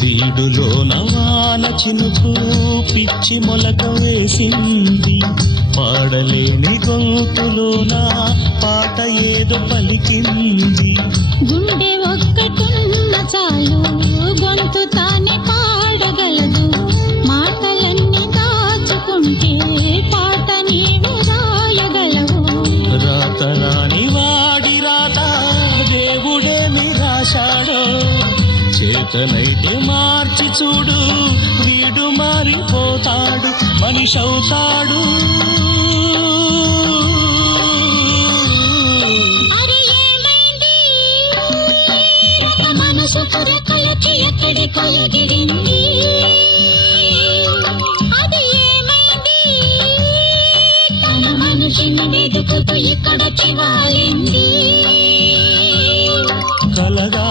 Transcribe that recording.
వీడులో నవాన చినుకు పిచ్చి మొలక వేసింది, పాడలేని గొంతులోన పాట ఏదో పలికింది. గుండె ఒక్కటున్న చాలు గొంతు తానే పాడగలదు, మాటలన్నీ దాచుకుంటే పాట నీవు రాయగలవు. రాత రాని వాడి రాత దేవుడేమి రాశాడో, చేతనైతే మార్చి చూడు వీడు మారిపోతాడు, మనిషవుతాడు. మనసుకు రెక్కలకి ఎక్కడికో ఎగిరింది, అది ఏమైంది? తన మనిషిని వెతుకుతూ ఇక్కడొచ్చి వాలింది. కలగా